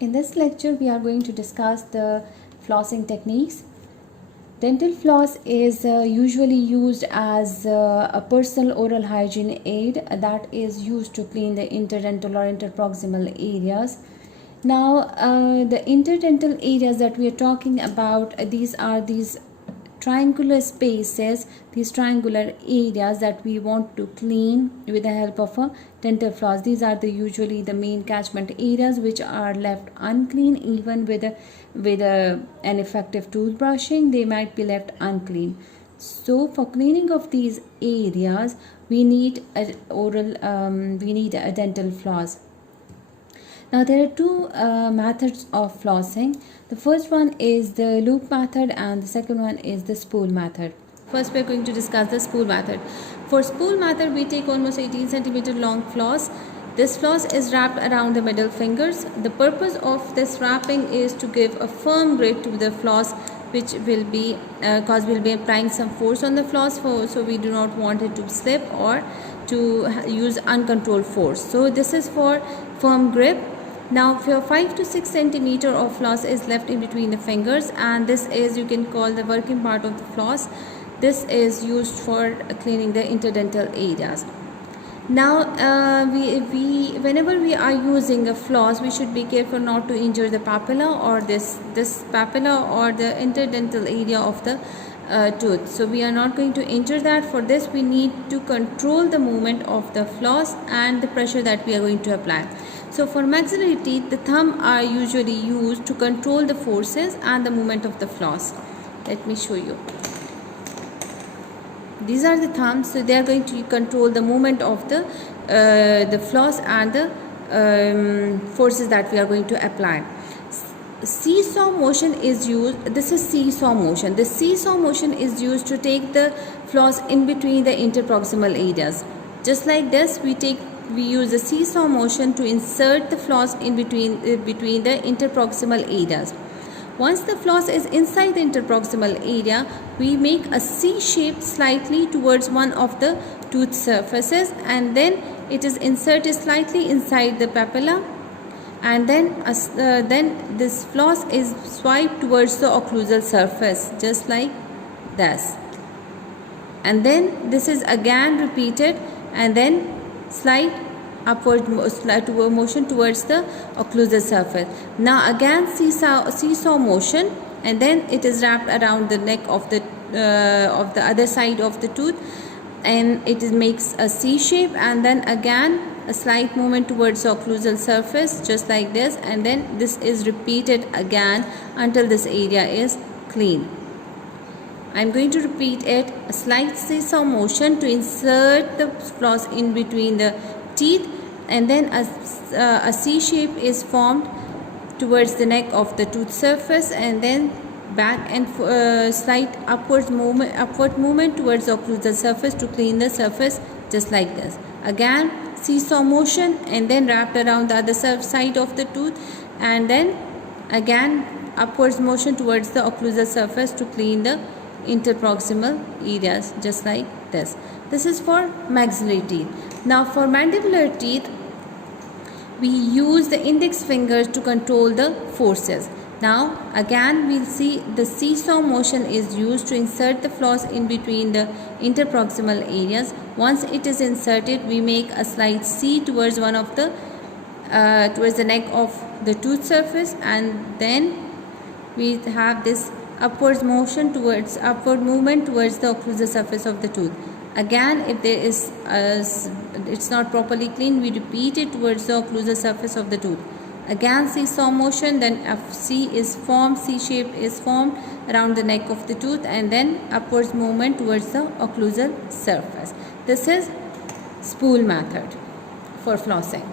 In this lecture, we are going to discuss the flossing techniques. Dental floss is usually used as a personal oral hygiene aid that is used to clean the interdental or interproximal areas. Now, the interdental areas that we are talking about, these are these triangular spaces, these triangular areas that we want to clean with the help of a dental floss. These are usually the main catchment areas which are left unclean. Even with an effective toothbrushing, they might be left unclean. So for cleaning of these areas, we need a dental floss. Now there are two methods of flossing. The first one is the loop method and the second one is the spool method. First we are going to discuss the spool method. For spool method, we take almost 18 cm long floss. This floss is wrapped around the middle fingers. The purpose of this wrapping is to give a firm grip to the floss, which will be because we'll be applying some force on the floss, so we do not want it to slip or to use uncontrolled force. So this is for firm grip. Now for 5 to 6 centimeter of floss is left in between the fingers, and this is, you can call, the working part of the floss. This is used for cleaning the interdental areas. Now whenever we are using a floss, we should be careful not to injure the papilla or this papilla or the interdental area of the tooth. So we are not going to injure that. For this, we need to control the movement of the floss and the pressure that we are going to apply. So for maxillary teeth, the thumb are usually used to control the forces and the movement of the floss. Let me show you. These are the thumbs, so they are going to control the movement of the floss and the forces that we are going to apply. Seesaw motion is used. This is seesaw motion. The seesaw motion is used to take the floss in between the interproximal areas. Just like this, we use the seesaw motion to insert the floss in between the interproximal areas. Once the floss is inside the interproximal area, we make a C shape slightly towards one of the tooth surfaces, and then it is inserted slightly inside the papilla, and then this floss is swiped towards the occlusal surface, just like this. And then this is again repeated, and then slight upward motion towards the occlusal surface. Now again seesaw motion, and then it is wrapped around the neck of the other side of the tooth, and it makes a C shape, and then again a slight movement towards the occlusal surface, just like this, and then this is repeated again until this area is clean. I'm going to repeat it. A slight seesaw motion to insert the floss in between the teeth, and then a C shape is formed towards the neck of the tooth surface, and then back and slight upward movement towards the occlusal surface to clean the surface, just like this. Again seesaw motion, and then wrapped around the other side of the tooth, and then again upwards motion towards the occlusal surface to clean the interproximal areas, just like this. This is for maxillary teeth. Now for mandibular teeth, we use the index fingers to control the forces. Now again we'll see the seesaw motion is used to insert the floss in between the interproximal areas. Once it is inserted, we make a slight C towards one of the towards the neck of the tooth surface, and then we have this upward movement towards the occlusal surface of the tooth. Again, if there is it's not properly cleaned, we repeat it towards the occlusal surface of the tooth. Again seesaw motion, then a C shape is formed around the neck of the tooth, and then upwards movement towards the occlusal surface. This is spool method for flossing.